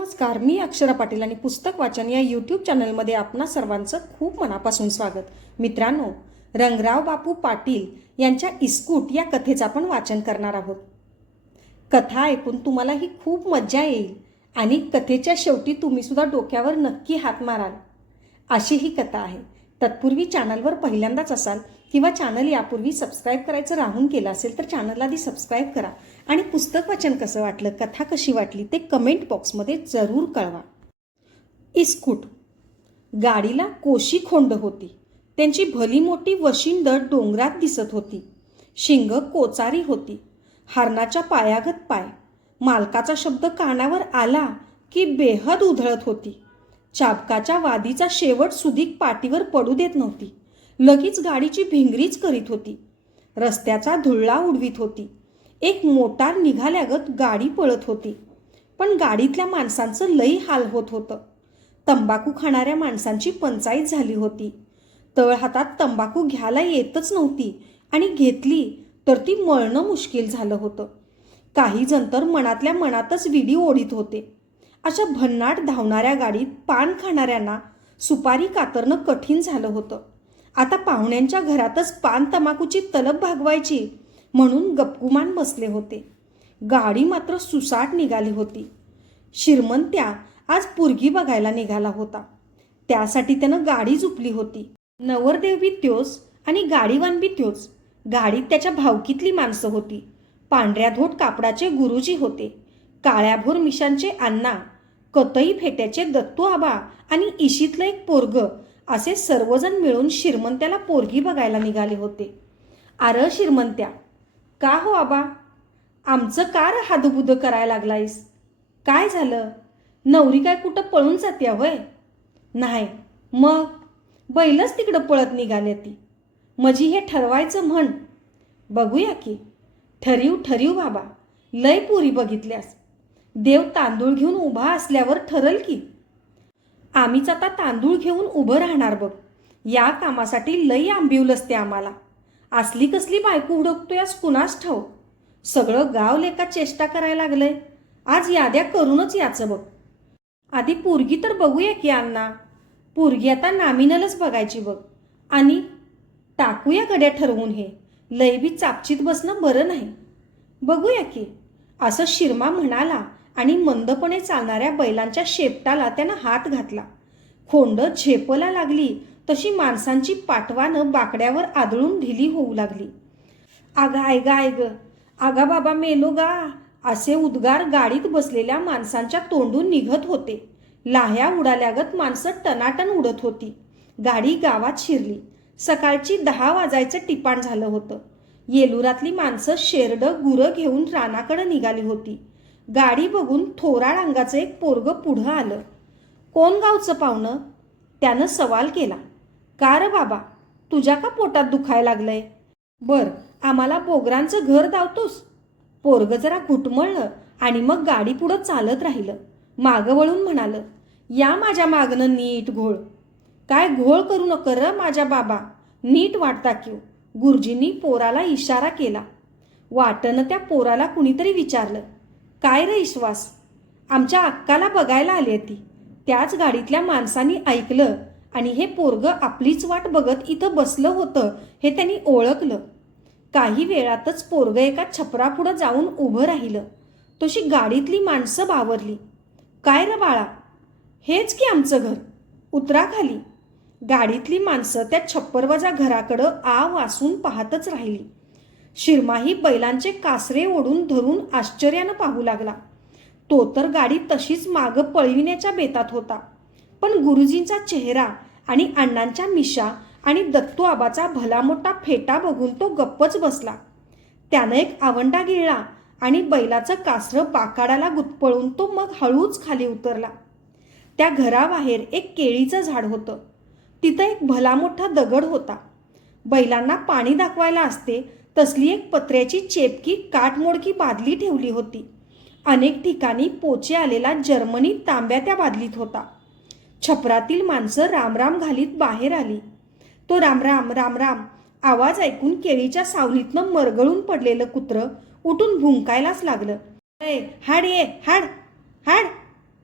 नमस्कार, मी अक्षरा पाटील आणि पुस्तक वाचन या यूट्यूब चॅनलमध्ये आपणा सर्वांचं खूप मनापासून स्वागत. मित्रांनो, रंगराव बापू पाटील यांच्या इस्कूट या कथेचं आपण वाचन करणार आहोत. कथा ऐकून तुम्हाला ही खूप मज्जा येईल आणि कथेच्या शेवटी तुम्ही सुद्धा डोक्यावर नक्की हात माराल अशी ही कथा आहे. तत्पूर्वी चॅनलवर पहिल्यांदाच असाल किंवा चॅनल यापूर्वी सबस्क्राईब करायचं राहून केलं असेल तर चॅनलला आधी सबस्क्राईब करा आणि पुस्तक वाचन कसं वाटलं, कथा कशी वाटली ते कमेंट बॉक्समध्ये जरूर कळवा. इस्कूट. गाडीला कोशी खोंड होती. त्यांची भली मोठी वशिंड डोंगरात दिसत होती. शिंग कोचारी होती. हरणाच्या पायागत पाय. मालकाचा शब्द कानावर आला की बेहद उधळत होती. चाबकाच्या वादीचा शेवट सुदीक पाठीवर पडू देत नव्हती. लगेच गाडीची भिंगरीच करीत होती. रस्त्याचा धुळा उडवीत होती. एक मोटार निघाल्यागत गाडी पळत होती. पण गाडीतल्या माणसांचं लई हाल होत होतं. तंबाखू खाणाऱ्या माणसांची पंचायत झाली होती. तळ हातात तंबाखू घ्यायला येतच नव्हती आणि घेतली तर ती मळणं मुश्किल झालं होतं. काही जण तर मनातल्या मनातच विडी ओढीत होते. अशा भन्नाट धावणाऱ्या गाडीत पान खाणाऱ्यांना सुपारी कातरणं कठीण झालं होतं. आता पाहुण्यांच्या घरातच पान तंबाखूची तलब भागवायची म्हणून गपगुमान बसले होते. गाडी मात्र सुसाट निघाली होती. श्रीमंत्या आज पोरगी बघायला निघाला होता. त्यासाठी त्यानं गाडी झुपली होती. नवरदेव बी त्योच आणि गाडीवान बी त्योच. गाडीत त्याच्या भावकीतली माणसं होती. पांढऱ्याधोट कापडाचे गुरुजी होते. काळ्याभोर मिशांचे अण्णा, कतई फेट्याचे दत्तू आबा आणि इशीतलं एक पोरग असे सर्वजण मिळून श्रीमंत्याला पोरगी बघायला निघाले होते. अरे श्रीमंत्या, का हो आबा, आमचं का रे हादबुद करायला लागलायस? काय झालं? नवरी काय कुठं पळून जात्या होय? नाही मग बैलच तिकडं पळत निघाले ती. मजी हे ठरवायचं म्हण. बघूया की. ठरीव बाबा. लय पुरी बघितल्यास. देव तांदूळ घेऊन उभा असल्यावर ठरल की. आम्हीच आता तांदूळ घेऊन उभं राहणार बघ. या कामासाठी लई आंबिवलंच ते आम्हाला. असली कसली बायको हुडकतोयास कुणास ठाऊ. सगळं गाव लेका चेष्टा करायला लागलंय. आज याद्या करूनच याचं बघ. आधी पोरगी तर बघूया की अण्णा. पोरगी आता नामिनलच बघायची बघ. आणि टाकूया गड्या ठरवून हे. लय बी चापचीत बसणं बरं नाही. बघूया की. असं शिरमा म्हणाला आणि मंदपणे चालणाऱ्या बैलांच्या शेपटाला त्यानं हात घातला. खोंड झेपला लागली तशी माणसांची पाठवानं बाकड्यावर आदळून ढिली होऊ लागली. आगा आय ग, आगा बाबा मेलो गा, असे उद्गार गाडीत बसलेल्या माणसांच्या तोंडून निघत होते. लाह्या उडाल्यागत माणसं टनाटन उडत होती. गाडी गावात शिरली. सकाळची 10 वाजायचं टिपाण झालं होतं. येलुरातली माणसं शेरडं गुरं घेऊन रानाकडं निघाली होती. गाडी बघून थोराड अंगाचं एक पोरगं पुढं आलं. कोण गावचं पाहुणं? त्यानं सवाल केला. का रे बाबा, तुझ्या का पोटात दुखायला लागलंय? बर, आम्हाला बोगरांचं घर दावतोस? पोरगं जरा घुटमळलं आणि मग गाडी पुढं चालत राहिलं. मागं वळून म्हणालं, या माझ्या मागनं नीट घोळ. काय घोळ करू नका र माझ्या बाबा, नीट वाटता क्यू. गुरुजींनी पोराला इशारा केला. वाटनं त्या पोराला कुणीतरी विचारलं, काय रे ईश्वास? आमच्या अक्काला बघायला आली ती. त्याच गाडीतल्या माणसांनी ऐकलं आणि हे पोरगं आपलीच वाट बघत इथं बसलं होतं हे त्यांनी ओळखलं. काही वेळातच पोरगं एका छपरापुढं जाऊन उभं राहिलं. तशी गाडीतली माणसं बावरली. काय रे बाळा? हेच की आमचं घर, उतरा खाली. गाडीतली माणसं त्या छप्परवजा घराकडं आ वासून पाहतच राहिली. शिरमाही बैलांचे कासरे ओढून धरून आश्चर्यानं पाहू लागला. तो तर गाडी तशीच मागं पळविण्याच्या बेतात होता. पण गुरुजींचा चेहरा आणि अण्णांच्या मिशा आणि दत्तू आबाचा भला मोठा फेटा बघून तो गप्पच बसला. त्यानं एक आवंडा गिळला आणि बैलाचं कासरं बाकाडाला गुदपळून तो मग हळूच खाली उतरला. त्या घराबाहेर एक केळीचं झाड होतं. तिथं एक भला मोठा दगड होता. बैलांना पाणी दाखवायला असते तसली एक पत्र्याची चेपकी काठमोडकी बादली ठेवली होती. अनेक ठिकाणी पोचे आलेला जर्मनी तांब्या त्या बादलीत होता. छपरातील माणसं रामराम घालीत बाहेर आली. तो रामराम रामराम आवाज ऐकून केळीच्या सावलीतनं मरगळून पडलेलं कुत्रं उठून भुंकायलाच लागलं. हाड ये हाड हाड.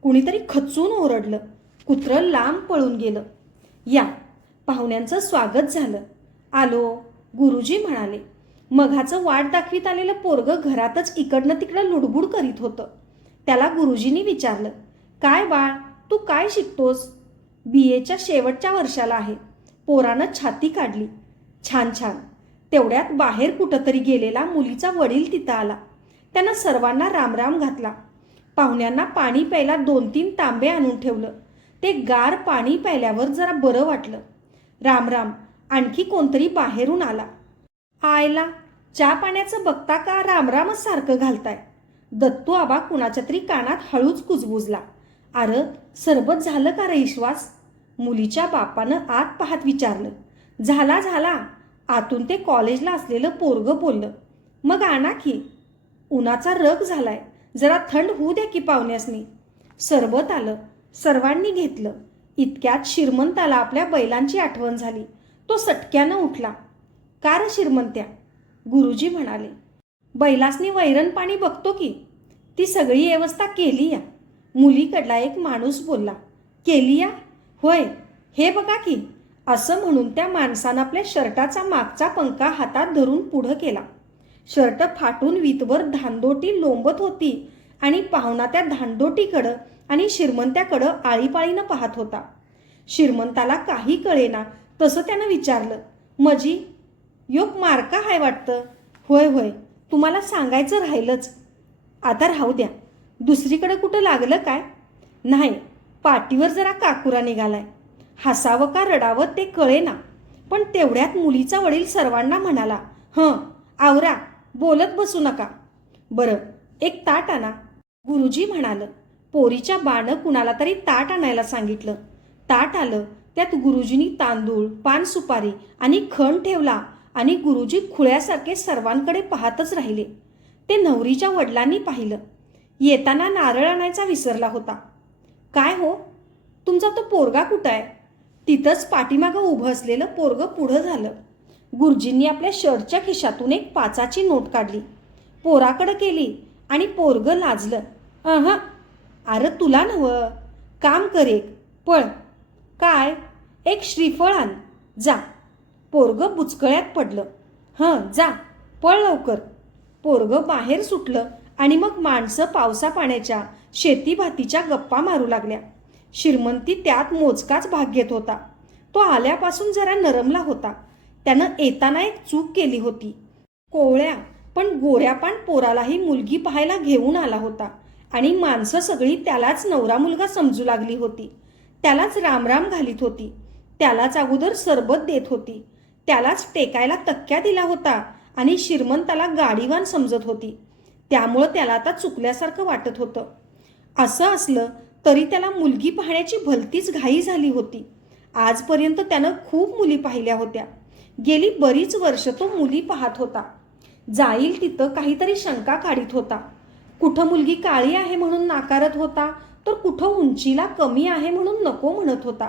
कुणीतरी खचून ओरडलं. कुत्रं लांब पळून गेलं. या, पाहुण्यांचं स्वागत झालं. आलो, गुरुजी म्हणाले. मघाचं वाट दाखवीत आलेलं पोरगं घरातच इकडनं तिकडं लुडबुड करीत होतं. त्याला गुरुजींनी विचारलं, काय बाळ, तू काय शिकतोस? BAच्या शेवटच्या वर्षाला आहे. पोरानं छाती काढली. छान छान. तेवढ्यात बाहेर कुठंतरी गेलेला मुलीचा वडील तिथं आला. त्यानं सर्वांना रामराम घातला. पाहुण्यांना पाणी प्यायला 2-3 तांबे आणून ठेवलं. ते गार पाणी प्यायल्यावर जरा बरं वाटलं. रामराम. आणखी कोणतरी बाहेरून आला. आयला, चहा पाण्याचं बघता का रामरामच सारखं घालताय? दत्तू आबा कुणाच्या तरी कानात हळूच कुजबुजला. अरे, सरबत झालं का रे ईश्वास? मुलीच्या बापानं आत पाहत विचारलं. झाला झाला. आतून ते कॉलेजला असलेलं पोरगं बोललं. मग आणा की. उन्हाचा रग झालाय, जरा थंड होऊ द्या की पाहुण्यासनी. सरबत आलं. सर्वांनी घेतलं. इतक्यात श्रीमंताला आपल्या बैलांची आठवण झाली. तो सटक्यानं उठला. का रे श्रीमंत्या? गुरुजी म्हणाले. बैलासनी वैरण पाणी बघतो की. ती सगळी व्यवस्था केली या. मुलीकडला एक माणूस बोलला. केली या? होय, हे बघा की. असं म्हणून त्या माणसानं आपल्या शर्टाचा मागचा पंखा हातात धरून पुढं केला. शर्ट फाटून वीतभर धांदोटी लोंबत होती आणि पाहुणा त्या धांदोटीकडं आणि श्रीमंत्याकडं आळीपाळीनं पाहत होता. श्रीमंताला काही कळेना तसं त्यानं विचारलं, मजी योक मार्का हाय वाटतं? होय होय, तुम्हाला सांगायचं राहिलंच. आता राहू द्या. दुसरीकडं कुठं लागलं काय? नाही, पाठीवर जरा काकुरा निघालाय. हसावं का रडावं ते कळेना. पण तेवढ्यात मुलीचा वडील सर्वांना म्हणाला, आवरा, बोलत बसू नका. बरं, एक ताट आणा. गुरुजी म्हणालं. पोरीच्या बानं कुणाला तरी ताट आणायला सांगितलं. ताट आलं. त्यात गुरुजींनी तांदूळ, पान सुपारी आणि खण ठेवला आणि गुरुजी खुळ्यासारखे सर्वांकडे पाहतच राहिले. ते नवरीच्या वडिलांनी पाहिलं. येताना नारळ आणायचा विसरला होता. काय हो, तुमचा तो पोरगा कुठं आहे? तिथंच पाठीमागं उभं असलेलं पोरगं पुढं झालं. गुरुजींनी आपल्या शर्टच्या खिशातून एक 5ची नोट काढली. पोराकडं केली आणि पोरगं लाजलं. अरे तुला नव्हं, काम कर एक, पळ. काय? एक श्रीफळ आण, जा. पोरगं बुचकळ्यात पडलं. जा, पळ लवकर. पोरगं बाहेर सुटलं आणि मग माणसं पावसा पाण्याच्या शेतीभातीच्या गप्पा मारू लागल्या. श्रीमंती त्यात मोजकाच भाग घेत होता. तो आल्यापासून जरा नरमला होता. त्यानं येताना एक चूक केली होती. कोवळ्या पण गोऱ्यापान पोरालाही मुलगी पाहायला घेऊन आला होता आणि माणसं सगळी त्यालाच नवरा मुलगा समजू लागली होती. त्यालाच रामराम घालीत होती. त्यालाच अगोदर सरबत देत होती. त्यालाच टेकायला तक्क्या दिला होता आणि श्रीमंताला गाडीवान समजत होती. त्यामुळं त्याला आता चुकल्यासारखं वाटत होतं. असं असलं तरी त्याला मुलगी पाहण्याची भलतीच घाई झाली होती. आजपर्यंत त्यानं खूप मुली पाहिल्या होत्या. गेली बरीच वर्ष तो मुली पाहत होता. जाईल तिथं काहीतरी शंका काढीत होता. कुठं मुलगी काळी आहे म्हणून नाकारत होता, तर कुठं उंचीला कमी आहे म्हणून नको म्हणत होता.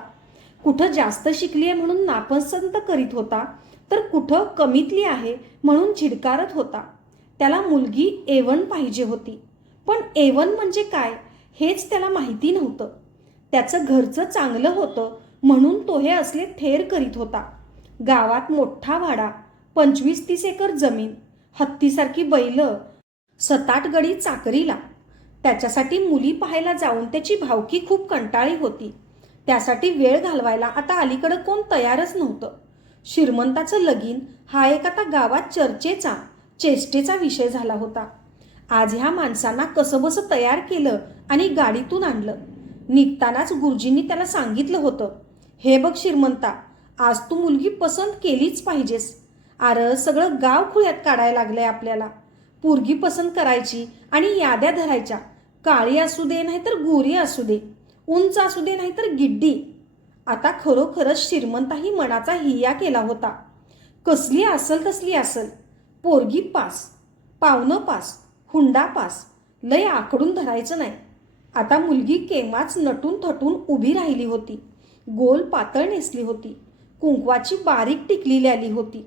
कुठं जास्त शिकली आहे म्हणून नापसंत करीत होता, तर कुठं कमीतली आहे म्हणून झिडकारत होता. त्याला मुलगी A1 पाहिजे होती. पण A1 म्हणजे काय हेच त्याला माहिती नव्हतं. त्याचं घरचं चांगलं होतं म्हणून तो हे असले थेर करीत होता. गावात मोठा वाडा, 25-30 एकर जमीन, हत्तीसारखी बैलं, 7-8 गडी चाकरीला. त्याच्यासाठी मुली पाहायला जाऊन त्याची भावकी खूप कंटाळी होती. त्यासाठी वेळ घालवायला आता अलीकडं कोण तयारच नव्हतं. श्रीमंताचं लगीन हा एक आता गावात चर्चेचा, चेष्टेचा विषय झाला होता. आज ह्या माणसांना कसंबसं तयार केलं आणि गाडीतून आणलं. निघतानाच गुरुजींनी त्याला सांगितलं होतं, हे बघ श्रीमंता, आज तू मुलगी पसंत केलीच पाहिजेस. अरे सगळं गाव खुळ्यात काढायला लागलंय आपल्याला. पोरगी पसंत करायची आणि याद्या धरायच्या. काळी असू दे नाहीतर गोरी असू दे, उंच असू दे नाहीतर गिड्डी. आता खरोखरच श्रीमंताही मनाचा हिया केला होता. कसली असल तसली असल, पोरगी पास, पावणं पास, हुंडा पास, लय आकडून धरायचं नाही. आता मुलगी केव्हाच नटून थटून उभी राहिली होती. गोल पातळ नेसली होती. कुंकवाची बारीक टिकलेली आली होती.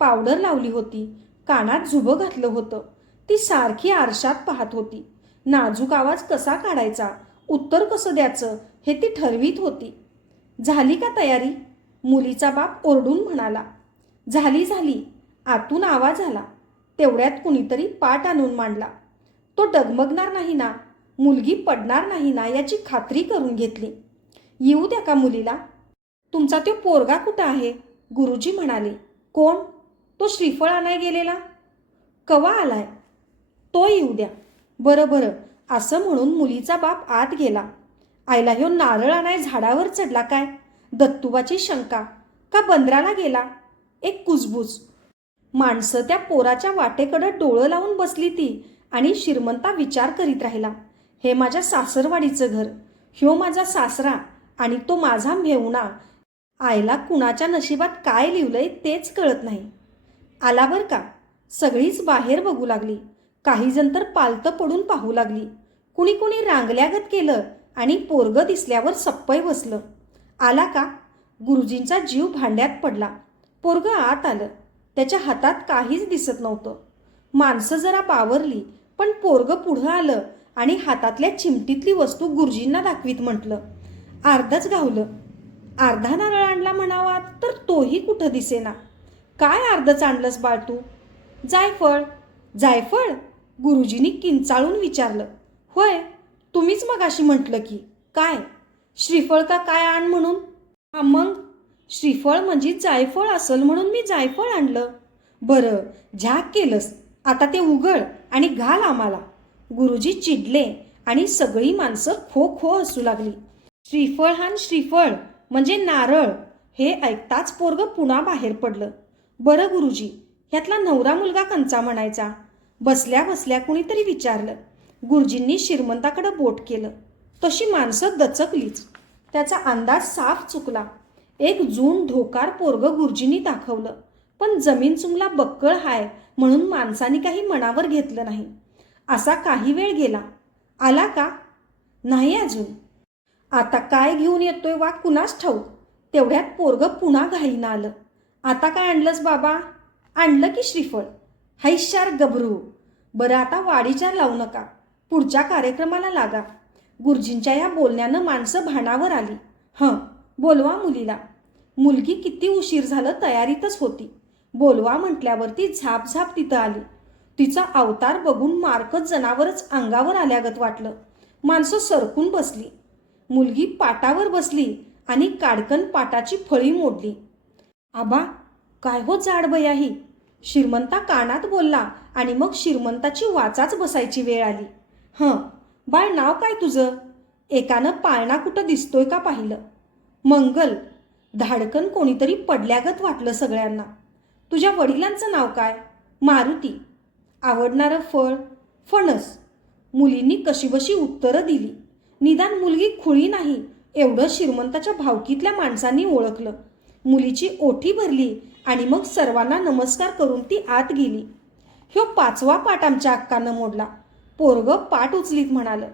पावडर लावली होती. कानात झुबं घातलं होतं. ती सारखी आरशात पाहत होती. नाजूक आवाज कसा काढायचा, उत्तर कसं द्यायचं हे ती ठरवीत होती. झाली का तयारी? मुलीचा बाप ओरडून म्हणाला. झाली झाली, आतून आवाज आला. तेवढ्यात कुणीतरी पाट आणून मांडला. तो डगमगणार नाही ना, मुलगी पडणार नाही ना याची खात्री करून घेतली. येऊ द्या का मुलीला? तुमचा तो पोरगा कुठं आहे? गुरुजी म्हणाले. कोण? तो श्रीफळ आणाय गेलेला. कवा आलाय? तो येऊ द्या. बरं बरं असं म्हणून मुलीचा बाप आत गेला. आईला ह्यो नारळ आणाय झाडावर चढला काय? दत्तूबाची शंका. का बंदराला गेला? एक कुजबूज. माणसं त्या पोराच्या वाटेकडं डोळं लावून बसली ती आणि श्रीमंता विचार करीत राहिला. हे माझ्या सासरवाडीचं घर, ह्यो माझा सासरा आणि तो माझा मेहुणा. आईला कुणाच्या नशिबात काय लिवलंय तेच कळत नाही. आला बर का. सगळीच बाहेर बघू लागली. काही जण तर पालतं पडून पाहू लागली. कुणी कुणी रांगल्यागत केलं आणि पोरगं दिसल्यावर सप्पय बसलं. आला का? गुरुजींचा जीव भांड्यात पडला. पोरगं आत आलं. त्याच्या हातात काहीच दिसत नव्हतं. माणसं जरा बावरली, पण पोरगं पुढं आलं आणि हातातल्या चिमटीतली वस्तू गुरुजींना दाखवीत म्हटलं. अर्धच गावलं. अर्धा नारळ आणला म्हणावा तर तोही कुठं दिसेना. काय अर्धच आणलंस बाळ तू? जायफळ. जायफळ? गुरुजींनी किंचाळून विचारलं. होय, तुम्हीच मगाशी म्हटलं की. काय? श्रीफळ का काय आण म्हणून? हा मग श्रीफळ म्हणजे जायफळ असल म्हणून मी जायफळ आणलं. बरं, झाक केलंस. आता ते उघड आणि घाल आम्हाला. गुरुजी चिडले आणि सगळी माणसं खो खो हसू लागली. श्रीफळ हान श्रीफळ म्हणजे नारळ हे ऐकताच पोरगं पुन्हा बाहेर पडलं. बरं गुरुजी, ह्यातला नवरा मुलगा कंचा म्हणायचा? बसल्या बसल्या कुणीतरी विचारलं. गुरुजींनी श्रीमंताकडे बोट केलं. तशी माणसं दचकलीच. त्याचा अंदाज साफ चुकला. एक जून ढोकार पोरगं गुरुजींनी दाखवलं, पण जमीन चुंगला बक्कळ हाय म्हणून माणसाने काही मनावर घेतलं नाही. असा काही वेळ गेला. आला का? नाही अजून. आता काय घेऊन येतोय वा कुणास ठाऊक. तेवढ्यात पोरगं पुन्हा घाईनं आलं. आता काय आणलंस बाबा? आणलं की श्रीफळ. हैशार गभरू. बरं आता वाडीचार लावू नका, पुढच्या कार्यक्रमाला लागा. गुरुजींच्या या बोलण्यानं माणसं भानावर आली. बोलवा मुलीला. मुलगी किती उशीर झालं तयारीतच होती. बोलवा म्हटल्यावरती झापझाप तिथं आली. तिचा अवतार बघून मारकत जनावरच अंगावर आल्यागत वाटलं. माणसं सरकून बसली. मुलगी पाटावर बसली आणि काडकन पाटाची फळी मोडली. आबा, काय हो जाडबया ही? श्रीमंता कानात बोलला आणि मग श्रीमंताची वाचाच बसायची वेळ आली. बाळ, नाव काय तुझं? एकानं पाळणा कुठं दिसतोय का पाहिलं. मंगल. धाडकन कोणीतरी पडल्यागत वाटलं सगळ्यांना. तुझ्या वडिलांचं नाव काय? मारुती. आवडणारं फळ? फणस. मुलींनी कशीबशी उत्तरं दिली. निदान मुलगी खुळी नाही एवढं श्रीमंताच्या भावकीतल्या माणसांनी ओळखलं. मुलीची ओठी भरली आणि मग सर्वांना नमस्कार करून ती आत गेली. ह्यो 5वा पाट आमच्या अक्कानं मोडला. पोरगं पाट उचलीत म्हणालं.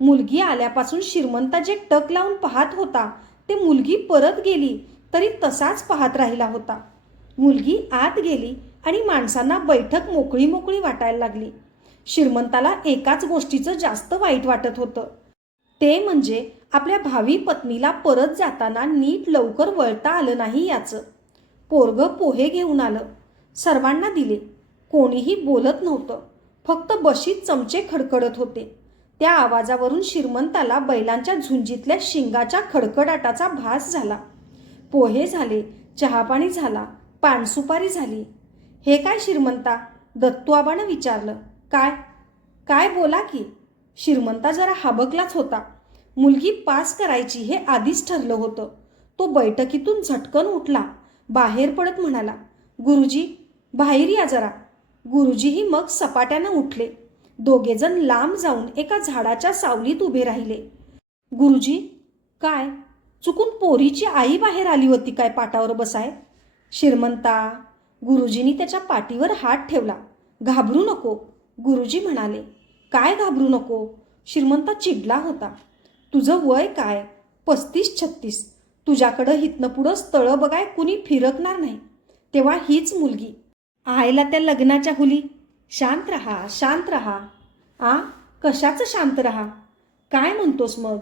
मुलगी आल्यापासून श्रीमंता जे टक लावून पाहत होता ते मुलगी परत गेली तरी तसाच पाहत राहिला होता. मुलगी आत गेली आणि माणसांना बैठक मोकळी मोकळी वाटायला लागली. श्रीमंताला एकाच गोष्टीचं जास्त वाईट वाटत होतं. ते म्हणजे आपल्या भावी पत्नीला परत जाताना नीट लवकर वळता आलं नाही याचं. पोरगं पोहे घेऊन आलं. सर्वांना दिले. कोणीही बोलत नव्हतं. फक्त बशीत चमचे खडखडत होते. त्या आवाजावरून श्रीमंताला बैलांच्या झुंजीतल्या शिंगाच्या खडखडाटाचा भास झाला. पोहे झाले, चहापाणी झाला, पानसुपारी झाली. हे काय श्रीमंता? दत्तूआबानं विचारलं. काय काय बोला की. श्रीमंता जरा हाबकलाच होता. मुलगी पास करायची हे आधीच ठरलं होतं. तो बैठकीतून झटकन उठला. बाहेर पडत म्हणाला, गुरुजी, बाहेर या जरा. गुरुजीही मग सपाट्यानं उठले. दोघेजण लांब जाऊन एका झाडाच्या सावलीत उभे राहिले. गुरुजी, काय चुकून पोरीची आई बाहेर आली होती काय पाटावर बसाय? श्रीमंता. गुरुजींनी त्याच्या पाठीवर हात ठेवला. घाबरू नको, गुरुजी म्हणाले. काय घाबरू नको? श्रीमंता चिडला होता. तुझं वय काय? 35-36. तुझ्याकडं हितनं पुढं स्थळं बघाय कुणी फिरकणार नाही. तेव्हा हीच मुलगी. आयला त्या लग्नाच्या हुली. शांत रहा, शांत रहा. कशाचं शांत रहा? काय म्हणतोस मग?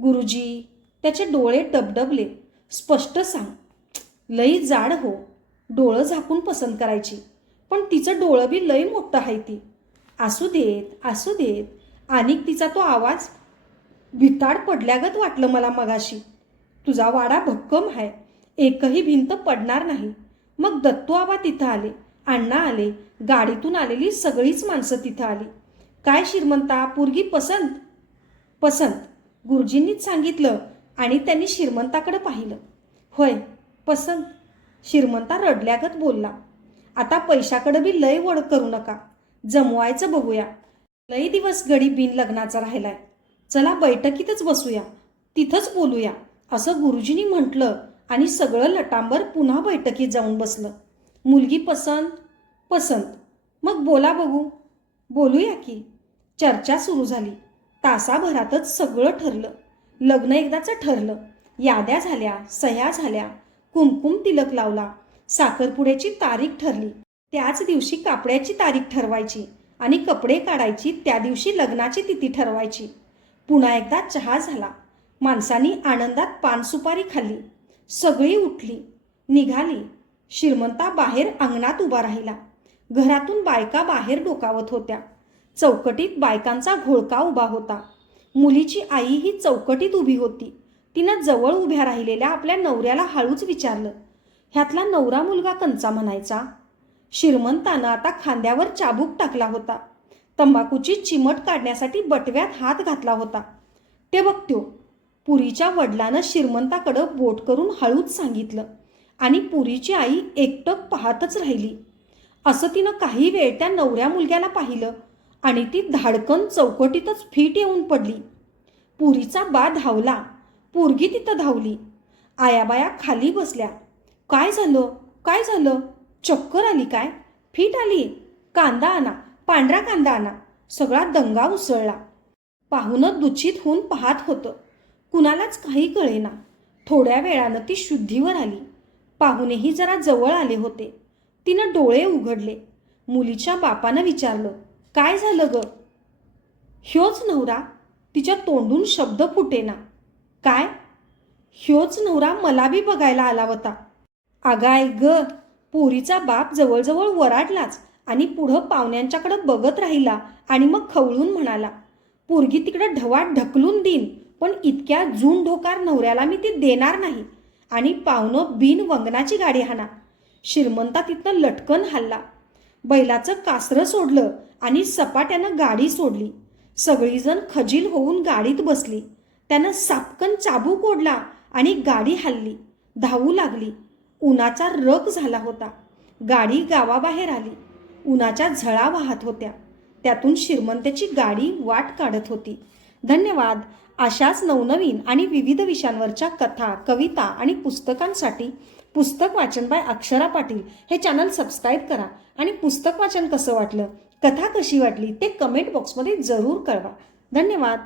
गुरुजी, त्याचे डोळे डबडबले. स्पष्ट सांग. लई जाड हो, डोळं झाकून पसंत करायची. पण तिचं डोळं बी लई मोठं आहे ती. असू देत असू देत. आणि तिचा तो आवाज भिताड पडल्यागत वाटलं मला मगाशी. तुझा वाडा भक्कम आहे, एकही भिंत पडणार नाही. मग दत्तू आबा तिथं आले, अण्णा आले, गाडीतून आलेली सगळीच माणसं तिथं आली. काय श्रीमंता, पोरगी पसंत? पसंत, गुरुजींनीच सांगितलं. आणि त्यांनी श्रीमंताकडे पाहिलं. होय, पसंत. श्रीमंता रडल्यागत बोलला. आता पैशाकडे बी लय वड करू नका, जमवायचं बघूया. लई दिवस गडी बिन लग्नाचा राहिलाय. चला बैठकीतच बसूया, तिथंच बोलूया, असं गुरुजींनी म्हटलं. आणि सगळं लटांबर पुन्हा बैठकीत जाऊन बसलं. मुलगी पसंत? पसंत. मग बोला बघू. बोलूया की. चर्चा सुरू झाली. तासाभरातच सगळं ठरलं. लग्न एकदाचं ठरलं. याद्या झाल्या, सह्या झाल्या, कुमकुम तिलक लावला. साखरपुड्याची तारीख ठरली. त्याच दिवशी कापड्याची तारीख ठरवायची आणि कपडे काढायची त्या दिवशी लग्नाची तिथी ठरवायची. पुन्हा एकदा चहा झाला. माणसांनी आनंदात पानसुपारी खाल्ली. सगळी उठली, निघाली. श्रीमंता बाहेर अंगणात उभा राहिला. घरातून बायका बाहेर डोकावत होत्या. चौकटीत बायकांचा घोळका उभा होता. मुलीची आई ही चौकटीत उभी होती. तिनं जवळ उभ्या राहिलेल्या आपल्या नवऱ्याला हळूच विचारलं, ह्यातला नवरा मुलगा कंचा म्हणायचा? श्रीमंतानं आता खांद्यावर चाबूक टाकला होता. तंबाखूची चिमट काढण्यासाठी बटव्यात हात घातला होता. ते बघत्यो. पुरीच्या वडिलानं श्रीमंताकडं बोट करून हळूच सांगितलं. आणि पुरीची आई एकटक पाहतच राहिली. असं तिनं काही वेळ त्या नवऱ्या मुलग्याला पाहिलं आणि ती धाडकन चौकटीतच फिट येऊन पडली. पुरीचा बा धावला. पोरगी तिथं धावली. आयाबाया खाली बसल्या. काय झालं? काय झालं? चक्कर आली काय? फिट आली? कांदा आणा, पांढरा कांदा आणा. सगळा दंगा उसळला. पाहुणं दुचित होऊन पाहत होतं. कुणालाच काही कळेना. थोड्या वेळानं ती शुद्धीवर आली. पाहुणेही जरा जवळ आले होते. तिनं डोळे उघडले. मुलीच्या बापानं विचारलं, काय झालं ग? ह्योच नवरा. तिच्या तोंडून शब्द फुटेना. काय? ह्योच नवरा मला बी बघायला आला होता. आगाय ग. पोरीचा बाप जवळजवळ वराडलाच आणि पुढं पाहुण्यांच्याकडं बघत राहिला आणि मग खवळून म्हणाला, पोरगी तिकडं ढवात ढकलून देईन, पण इतक्या जून ढोकार नवऱ्याला मी ती देणार नाही. आणि पाहुणं बिन वंगनाची गाडी हाणा. श्रीमंता तिथनं लटकन हल्ला. बैलाचं कासरं सोडलं आणि सपाट्यानं गाडी सोडली. सगळीजण खजील होऊन गाडीत बसली. त्यानं सापकन चाबूक ओढला आणि गाडी हल्ली. धावू लागली. उन्हाचा रग झाला होता. गाडी गावाबाहेर आली. उन्हाच्या झळा वाहत होत्या. त्यातून श्रीमंतेची गाडी वाट काढत होती. धन्यवाद. अशाच नवनवीन आणि विविध विषयांवरच्या कथा, कविता आणि पुस्तकांसाठी पुस्तक वाचन बाय अक्षरा पाटील हे चॅनल सबस्क्राईब करा. आणि पुस्तक वाचन कसं वाटलं, कथा कशी वाटली ते कमेंट बॉक्समध्ये जरूर कळवा. धन्यवाद.